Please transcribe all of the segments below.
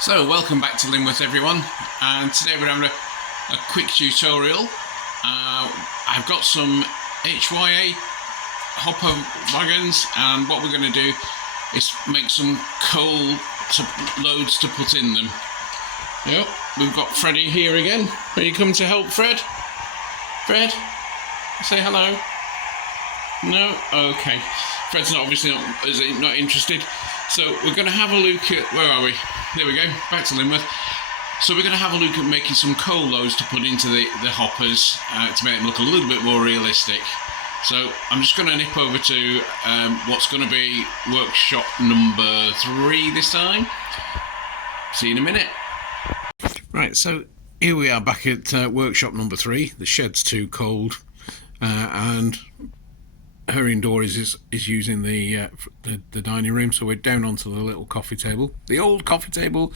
So welcome back to Lyneworth everyone, and today we're having a quick tutorial. I've got some HYA hopper wagons, and what we're going to do is make some coal loads to put in them. Yep, we've got Freddie here again. Are you come to help, Fred? Fred? Say hello. No? Okay. Fred's obviously not interested. So we're going to have a look at, where are we? There we go, back to Lyneworth. So we're going to have a look at making some coal loads to put into the hoppers to make them look a little bit more realistic. So I'm just going to nip over to what's going to be workshop number 3 this time. See you in a minute. Right, so here we are back at workshop number 3. The shed's too cold, and her indoors is using the dining room, so we're down onto the little coffee table, the old coffee table,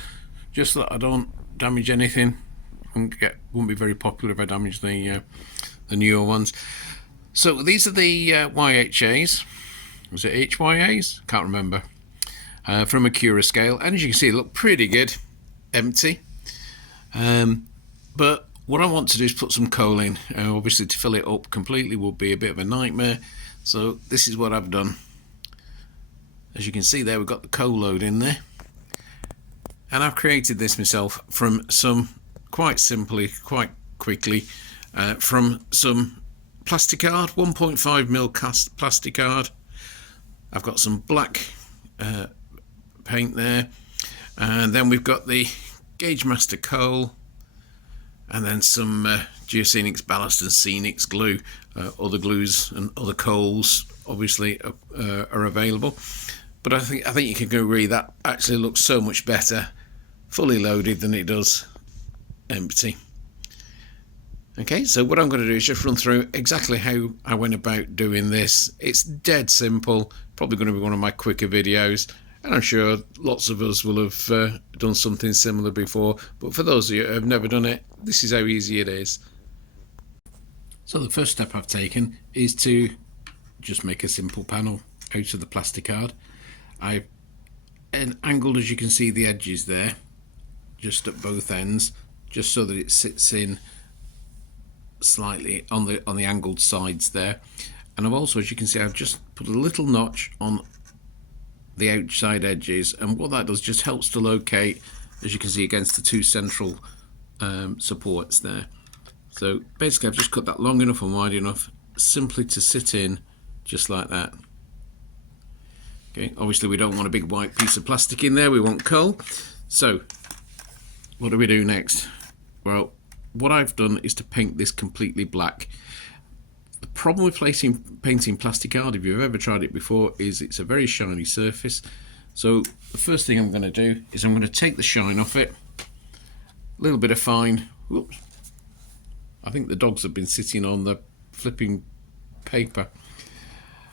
just so that I don't damage anything. Wouldn't be very popular if I damage the newer ones. So these are the YHAs. Was it HYAs? Can't remember. From Accurascale, and as you can see, they look pretty good, empty. But what I want to do is put some coal in. Obviously, to fill it up completely would be a bit of a nightmare. So this is what I've done. As you can see there, we've got the coal load in there, and I've created this myself from some, quite simply, quite quickly, from some plasticard, 1.5mm plasticard. I've got some black paint there, and then we've got the Gauge Master coal, and then some Geoscenics ballast and Scenics glue. Other glues and other coals obviously are available, but I think you can agree that actually looks so much better fully loaded than it does empty. Okay, so what I'm going to do is just run through exactly how I went about doing this. It's dead simple, probably going to be one of my quicker videos, and I'm sure lots of us will have done something similar before, but for those of you who have never done it, this is how easy it is. So the first step I've taken is to just make a simple panel out of the plasticard. I've angled, as you can see, the edges there, just at both ends, just so that it sits in slightly on the angled sides there. And I've also, as you can see, I've just put a little notch on the outside edges, and what that does just helps to locate, as you can see, against the two central supports there. So basically I've just cut that long enough and wide enough simply to sit in just like that. Okay, obviously we don't want a big white piece of plastic in there, we want coal. So what do we do next? Well, what I've done is to paint this completely black. The problem with painting plasticard, if you've ever tried it before, is it's a very shiny surface. So the first thing I'm going to do is I'm going to take the shine off it, a little bit of fine, whoops, I think the dogs have been sitting on the flipping paper.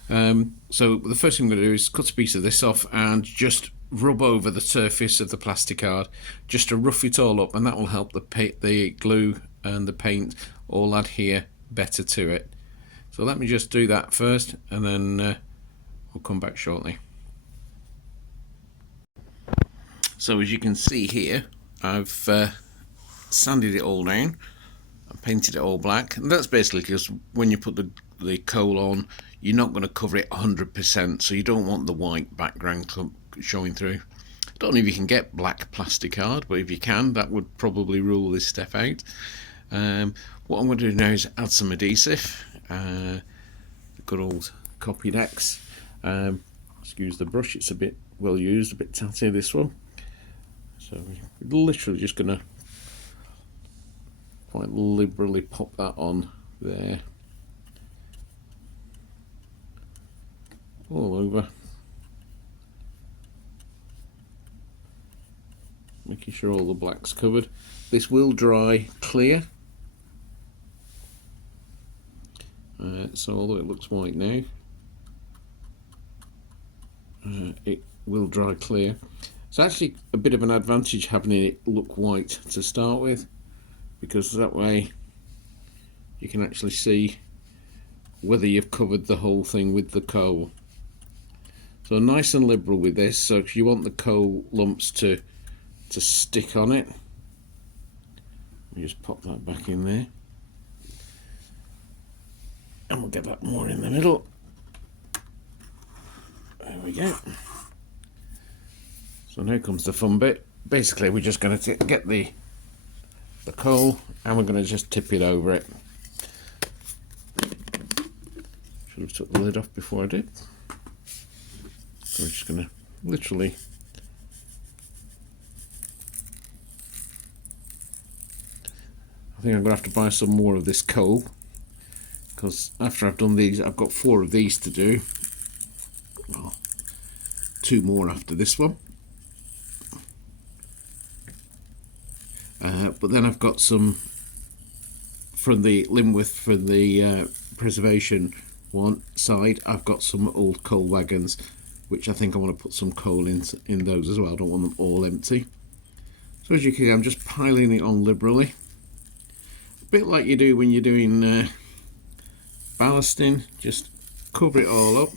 So the first thing I'm going to do is cut a piece of this off and just rub over the surface of the plasticard, just to rough it all up, and that will help the glue and the paint all adhere better to it. So let me just do that first, and then we'll come back shortly. So as you can see here, I've sanded it all down. I painted it all black, and that's basically because when you put the coal on, you're not going to cover it 100%, so you don't want the white background showing through. I don't know if you can get black plasticard, but if you can, that would probably rule this step out. What I'm going to do now is add some adhesive, the good old copied X. Excuse the brush, it's a bit well used, a bit tatty, this one. So we're literally just going to quite liberally pop that on there, all over, making sure all the black's covered. This will dry clear, so although it looks white now, it will dry clear. It's actually a bit of an advantage having it look white to start with, because that way you can actually see whether you've covered the whole thing with the coal. So nice and liberal with this, so if you want the coal lumps to to stick on it. We just pop that back in there, and we'll get that more in the middle. There we go. So now comes the fun bit. Basically, we're just going to get the coal, and we're going to just tip it over it. Should have took the lid off before I did. So we're just going to literally I think I'm going to have to buy some more of this coal, because after I've done these, I've got 4 of these to do. Well, 2 more after this one. But then I've got some from the Lyneworth, for the preservation one side. I've got some old coal wagons, which I think I want to put some coal in those as well. I don't want them all empty. So as you can see, I'm just piling it on liberally. A bit like you do when you're doing ballasting, just cover it all up.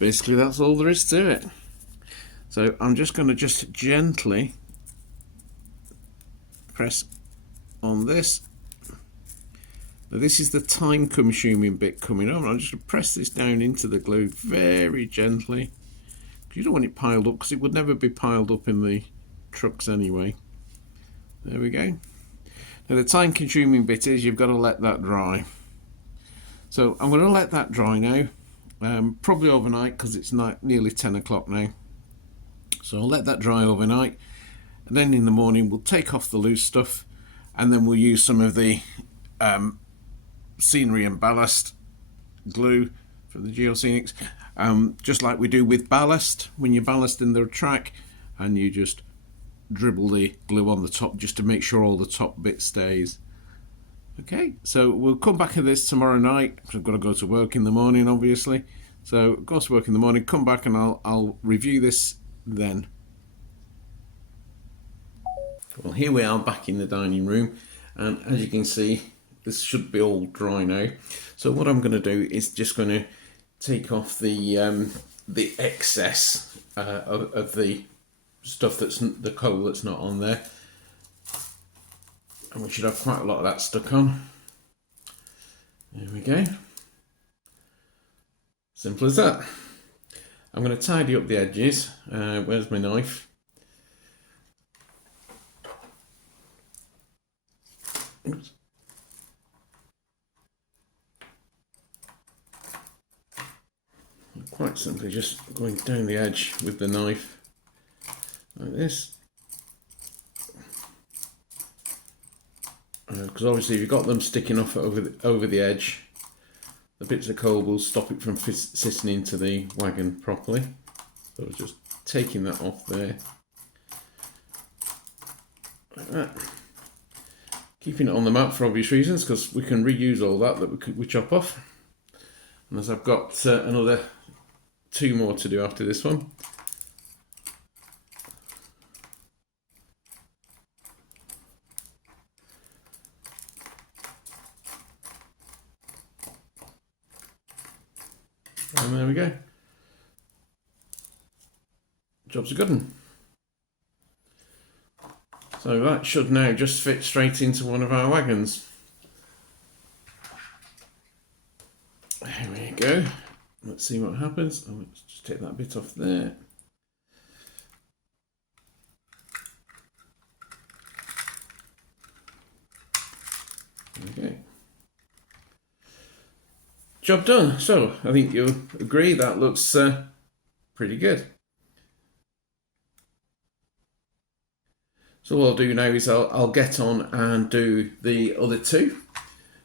Basically that's all there is to it. So I'm just going to just gently press on this. Now this is the time consuming bit coming on. I'm just going to press this down into the glue very gently. You don't want it piled up, because it would never be piled up in the trucks anyway. There we go. Now the time consuming bit is you've got to let that dry. So I'm going to let that dry now, probably overnight, because it's nearly 10 o'clock now. So I'll let that dry overnight, and then in the morning we'll take off the loose stuff, and then we'll use some of the scenery and ballast glue from the Geoscenics, just like we do with ballast. When you ballast in the track, and you just dribble the glue on the top just to make sure all the top bit stays. Okay, so we'll come back to this tomorrow night, because I've got to go to work in the morning obviously. So go to work in the morning, come back, and I'll review this then. Well, here we are back in the dining room, and as you can see, this should be all dry now. So what I'm going to do is just going to take off the excess of the stuff that's the coal that's not on there, and we should have quite a lot of that stuck on. There we go. Simple as that. I'm going to tidy up the edges. Where's my knife? Oops. Quite simply just going down the edge with the knife like this, because obviously if you've got them sticking off over the edge, the bits of coal will stop it from sitting into the wagon properly. So just taking that off there like that, keeping it on the map for obvious reasons, because we can reuse all that we chop off. And as I've got another 2 more to do after this one. And there we go. Job's a good one. So that should now just fit straight into one of our wagons. There we go. Let's see what happens. Oh, let's just take that bit off there. Okay. Job done. So I think you'll agree that looks pretty good. So what I'll do now is I'll get on and do the other 2.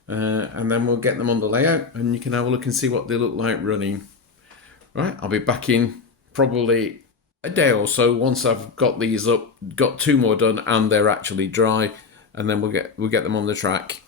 And then we'll get them on the layout, and you can have a look and see what they look like running. Right, I'll be back in probably a day or so once I've got these up, got 2 more done, and they're actually dry, and then we'll get them on the track.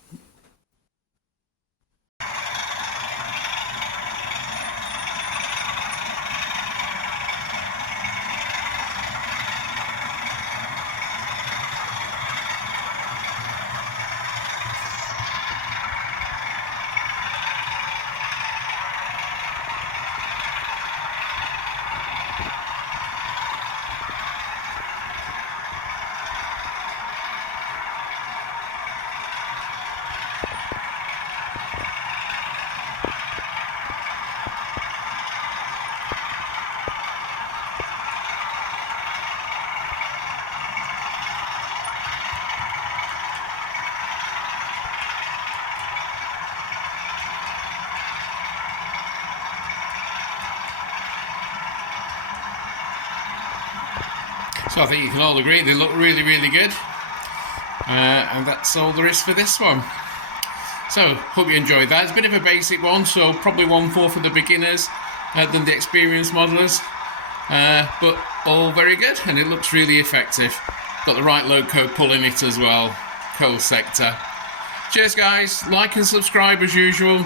So I think you can all agree they look really, really good. And that's all there is for this one. So, hope you enjoyed that. It's a bit of a basic one, so probably one for the beginners than the experienced modelers. But all very good, and it looks really effective. Got the right loco pull in it as well. Coal sector. Cheers guys, like and subscribe as usual.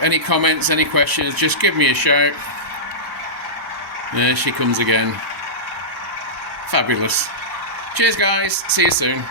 Any comments, any questions, just give me a shout. There she comes again. Fabulous. Cheers guys, see you soon.